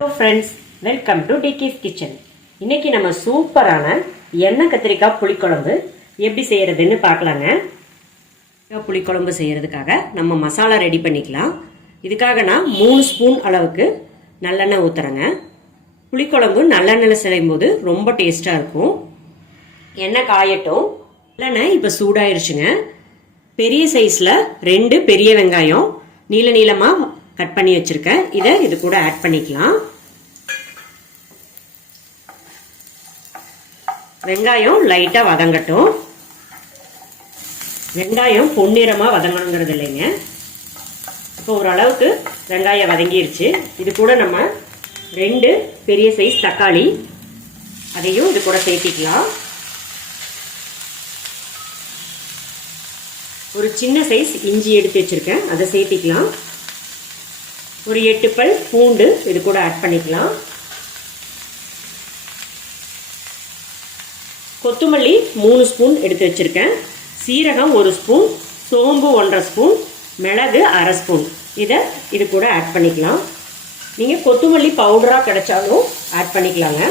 Hello friends, welcome to DK's Kitchen. இன்னைக்கு நம்ம சூப்பரான எண்ணெய் கத்திரிக்காய் புளிக்குழம்பு எப்படி செய்யறதுன்னு பார்க்கலாங்க. புளிக்குழம்பு செய்யறதுக்காக நம்ம மசாலா ரெடி பண்ணிக்கலாம். இதுக்காக நான் 3 ஸ்பூன் அளவுக்கு நல்லெண்ணெய் ஊத்துறேங்க. புளிக்குழம்பு நல்லெண்ணெயில செய்யும் போது ரொம்ப டேஸ்டா இருக்கும். எண்ணெய் காயட்டும். நல்லெண்ணெய் இப்போ சூடாயிருச்சுங்க. பெரிய சைஸ்ல 2 பெரிய வெங்காயம் நீல நீளமா கட் பண்ணி வச்சிருக்கேன். இது கூட ஆட் பண்ணிக்கலாம். வெங்காயம் லைட்டா வதங்கட்டும். வெங்காயம் பொன்னிறமா வதங்கணுங்கிறது இல்லைங்க. இப்போ ஓரளவுக்கு வெங்காயம் வதங்கிருச்சு. இது கூட நம்ம 2 பெரிய சைஸ் தக்காளி அதையும் இது கூட சேர்த்திக்கலாம். ஒரு சின்ன சைஸ் இஞ்சி எடுத்து வச்சிருக்கேன், அதை சேர்த்திக்கலாம். ஒரு 8 பல் பூண்டு இது கூட ஆட் பண்ணிக்கலாம். கொத்தமல்லி 3 ஸ்பூன் எடுத்து வச்சிருக்கேன். சீரகம் 1 ஸ்பூன், சோம்பு 1/2 ஸ்பூன், மிளகு 1/2 ஸ்பூன் இது கூட ஆட் பண்ணிக்கலாம். நீங்கள் கொத்தமல்லி பவுடராக கிடைச்சாலும் ஆட் பண்ணிக்கலாங்க.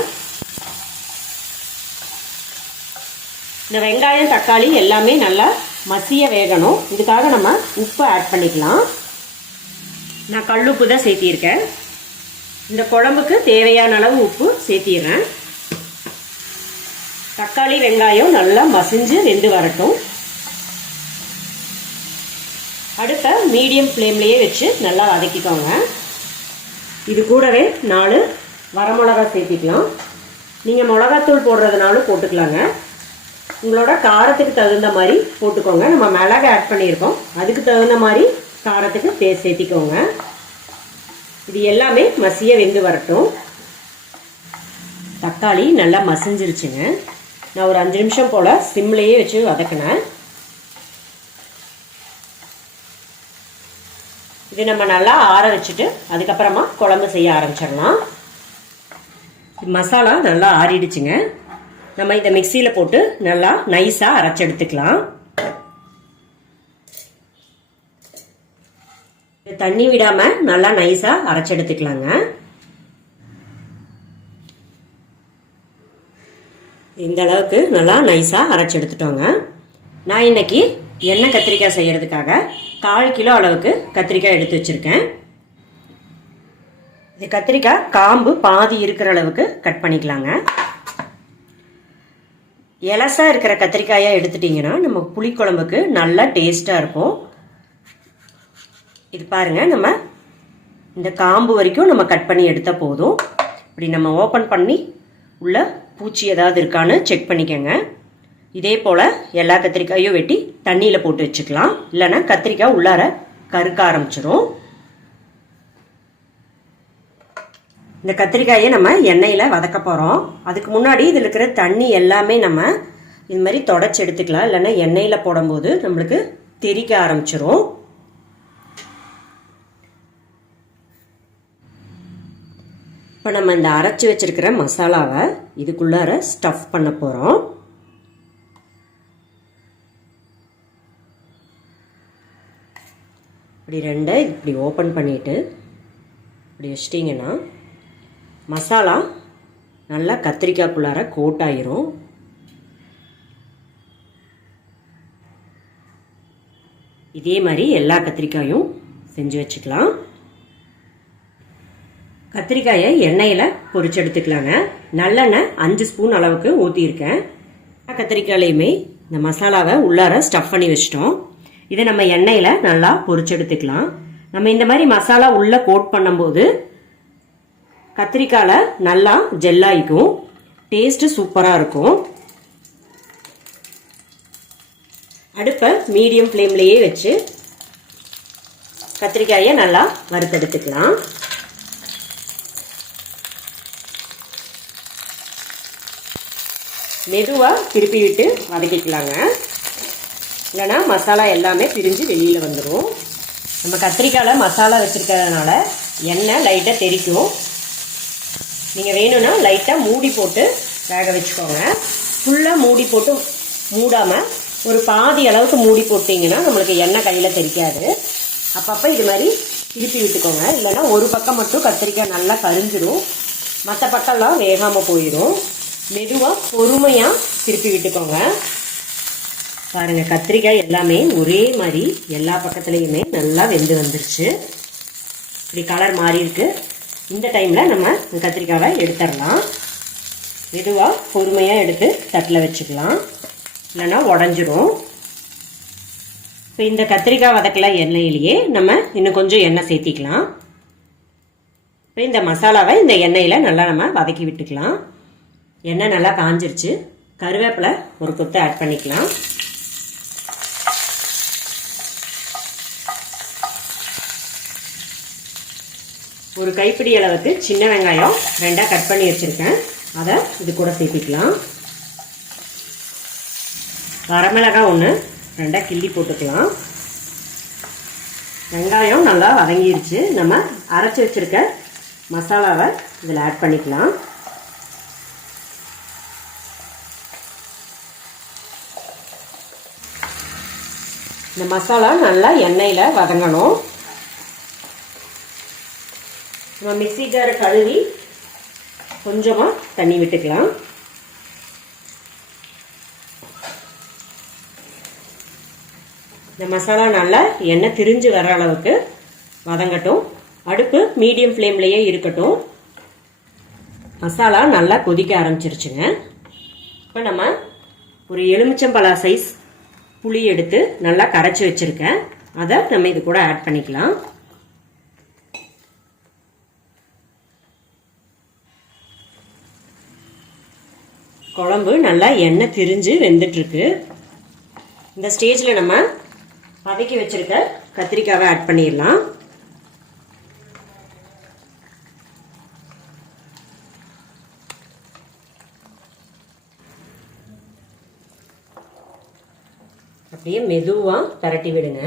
இந்த வெங்காயம் தக்காளி எல்லாமே நல்லா மசிய வேகணும். இதுக்காக நம்ம உப்பு ஆட் பண்ணிக்கலாம். நான் கல்லுப்பு தான் சேர்த்திருக்கேன். இந்த குழம்புக்கு தேவையான அளவு உப்பு சேர்த்திடுறேன். தக்காளி வெங்காயம் நல்லா மசிஞ்சு வெந்து வரட்டும். அடுப்பை மீடியம் ஃப்ளேம்லேயே வச்சு நல்லா வதக்கிக்கோங்க. இது கூடவே 4 வரமிளகாய் சேர்த்திக்கலாம். நீங்கள் மிளகாத்தூள் போடுறதுனாலும் போட்டுக்கலாங்க. உங்களோட காரத்துக்கு தகுந்த மாதிரி போட்டுக்கோங்க. நம்ம மிளகு ஆட் பண்ணியிருக்கோம், அதுக்கு தகுந்த மாதிரி காரத்துக்கு சேர்த்திக்கோங்க. இது எல்லாமே மசிய வெந்து வரட்டும். தக்காளி நல்லா மசிஞ்சிருச்சுங்க. நான் ஒரு 5 நிமிஷம் போல் சிம்லேயே வச்சு வதக்கினேன். இது நம்ம நல்லா ஆற வச்சுட்டு அதுக்கப்புறமா குழம்பு செய்ய ஆரம்பிச்சிடலாம். மசாலா நல்லா ஆறிடுச்சுங்க. நம்ம இதை மிக்சியில் போட்டு நல்லா நைஸாக அரைச்சி எடுத்துக்கலாம். தண்ணி விடாம நல்லா நைஸா அரைச்சு எடுத்துக்கலாங்க. இந்த அளவுக்கு நல்லா நைஸா அரைச்சு எடுத்துட்டோங்க. நான் இன்னைக்கு எண்ணெய் கத்திரிக்காய் செய்யறதுக்காக 1/4 கிலோ அளவுக்கு கத்திரிக்காய் எடுத்து வச்சிருக்கேன். இது கத்திரிக்காய் காம்பு பாதி இருக்கிற அளவுக்கு கட் பண்ணிக்கலாங்க. எலசா இருக்கிற கத்திரிக்காயை எடுத்துட்டீங்கன்னா நம்ம புளிக்குழம்புக்கு நல்லா டேஸ்டா இருக்கும். இது பாருங்க, நம்ம இந்த காம்பு வரைக்கும் நம்ம கட் பண்ணி எடுத்த போதும். இப்படி நம்ம ஓப்பன் பண்ணி உள்ள பூச்சி ஏதாவது இருக்கான்னு செக் பண்ணிக்கோங்க. இதே போல் எல்லா கத்திரிக்காயும் வெட்டி தண்ணியில் போட்டு வச்சுக்கலாம். இல்லைன்னா கத்திரிக்காய் உள்ளார கருக்க ஆரம்பிச்சிடும். இந்த கத்திரிக்காயை நம்ம எண்ணெயில் வதக்க போகிறோம். அதுக்கு முன்னாடி இதில் இருக்கிற தண்ணி எல்லாமே நம்ம இது மாதிரி தொடச்சி எடுத்துக்கலாம். இல்லைன்னா எண்ணெயில் போடும்போது நம்மளுக்கு தெறிக்க ஆரம்பிச்சிடும். இப்போ நம்ம இந்த அரைச்சி வச்சிருக்கிற மசாலாவை இதுக்குள்ளார ஸ்டஃப் பண்ண போகிறோம். இப்படி 2 இப்படி ஓப்பன் பண்ணிவிட்டு இப்படி வச்சிட்டிங்கன்னா மசாலா நல்லா கத்திரிக்காய்க்குள்ளார கோட் ஆயிரும். இதே மாதிரி எல்லா கத்திரிக்காயும் செஞ்சு வச்சுக்கலாம். கத்திரிக்காயை எண்ணெயில் பொரிச்சு எடுத்துக்கலாங்க. நல்லெண்ணெய் 5 ஸ்பூன் அளவுக்கு ஊற்றியிருக்கேன். கத்திரிக்காயிலையுமே இந்த மசாலாவை உள்ளார ஸ்டஃப் பண்ணி வச்சிட்டோம். இதை நம்ம எண்ணெயில் நல்லா பொரிச்சு எடுத்துக்கலாம். நம்ம இந்த மாதிரி மசாலா உள்ள கோட் பண்ணும்போது கத்திரிக்காயில் நல்லா ஜெல்லாயிக்கும், டேஸ்ட்டு சூப்பராக இருக்கும். அடுப்பை மீடியம் ஃப்ளேம்லேயே வச்சு கத்திரிக்காயை நல்லா வறுத்தெடுத்துக்கலாம். மெதுவாக திருப்பி விட்டு வதக்கிக்கலாங்க. இல்லைன்னா மசாலா எல்லாமே பிரிஞ்சு வெளியில் வந்துடும். நம்ம கத்திரிக்காயில் மசாலா வச்சுருக்கிறதுனால எண்ணெய் லைட்டாக தெறிக்கும். நீங்கள் வேணும்னா லைட்டாக மூடி போட்டு வேக வச்சுக்கோங்க. ஃபுல்லாக மூடி போட்டு மூடாமல் ஒரு பாதி அளவுக்கு மூடி போட்டிங்கன்னா நம்மளுக்கு எண்ணெய் கையில் தெறிக்காது. அப்பப்போ இது மாதிரி திருப்பி விட்டுக்கோங்க. இல்லைன்னா ஒரு பக்கம் மட்டும் கத்திரிக்காய் நல்லா கரிஞ்சிடும், மற்ற பக்கம்லாம் வேகாமல் போயிடும். மெதுவாக பொறுமையாக திருப்பி விட்டுக்கோங்க. பாருங்கள், கத்திரிக்காய் எல்லாமே ஒரே மாதிரி எல்லா பக்கத்துலேயுமே நல்லா வெந்து வந்துருச்சு. இப்படி கலர் மாறி இருக்கு. இந்த டைமில் நம்ம கத்திரிக்காவை எடுத்துடலாம். மெதுவாக பொறுமையாக எடுத்து தட்டில் வச்சுக்கலாம், இல்லைன்னா உடஞ்சிரும். இப்போ இந்த கத்திரிக்காய் வதக்கல எண்ணெயிலேயே நம்ம இன்னும் கொஞ்சம் எண்ணெய் சேர்த்திக்கலாம். இப்போ இந்த மசாலாவை இந்த எண்ணெயில் நல்லா நம்ம வதக்கி விட்டுக்கலாம். எண்ணெய் நல்லா காஞ்சிருச்சு. கருவேப்பிலை ஒரு கொத்து ஆட் பண்ணிக்கலாம். ஒரு கைப்பிடி அளவுக்கு சின்ன வெங்காயம் 2 கட் பண்ணி வச்சுருக்கேன், அதை இது கூட சேர்த்திக்கலாம். வரமிளகாய் 1 2 கிள்ளி போட்டுக்கலாம். வெங்காயம் நல்லா வதங்கிருச்சு. நம்ம அரைச்சி வச்சுருக்க மசாலாவை இதில் ஆட் பண்ணிக்கலாம். இந்த மசாலா நல்லா எண்ணெயில் வதங்கணும். நம்ம மிக்ஸி ஜாரை கழுவி கொஞ்சமாக தண்ணி விட்டுக்கலாம். இந்த மசாலா நல்லா எண்ணெய் திரிஞ்சு வர அளவுக்கு வதங்கட்டும். அடுப்பு மீடியம் ஃப்ளேம்லேயே இருக்கட்டும். மசாலா நல்லா கொதிக்க ஆரம்பிச்சிருச்சுங்க. இப்போ நம்ம ஒரு எலுமிச்சம்பழ சைஸ் புளி எடுத்து நல்லா கரைச்சி வச்சுருக்கேன், அதை நம்ம இது கூட ஆட் பண்ணிக்கலாம். குழம்பு நல்லா எண்ணெய் திரிஞ்சு வெந்துட்டுருக்கு. இந்த ஸ்டேஜில் நம்ம வதக்கி வச்சுருக்க கத்திரிக்காவை ஆட் பண்ணிடலாம். அப்படியே மெதுவாக பரட்டி விடுங்க.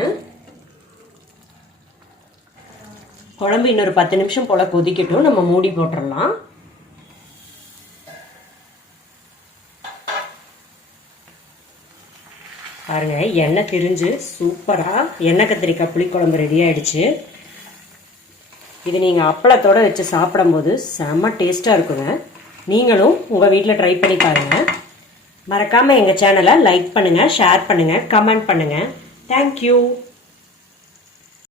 குழம்பு இன்னொரு 10 நிமிஷம் போல் கொதிக்கட்டும். நம்ம மூடி போட்டுடலாம். பாருங்க, எண்ணெய் திரிஞ்சு சூப்பராக எண்ணெய் கத்திரிக்காய் புளிக்குழம்பு ரெடி ஆயிடுச்சு. இது நீங்கள் அப்பளத்தோடு வச்சு சாப்பிடும்போது செம்ம டேஸ்ட்டாக இருக்குங்க. நீங்களும் உங்கள் வீட்டில் ட்ரை பண்ணி பாருங்கள். மறக்காமல் எங்கள் சேனலை லைக் பண்ணுங்கள், ஷேர் பண்ணுங்கள், கமெண்ட் பண்ணுங்கள். தேங்க்யூ.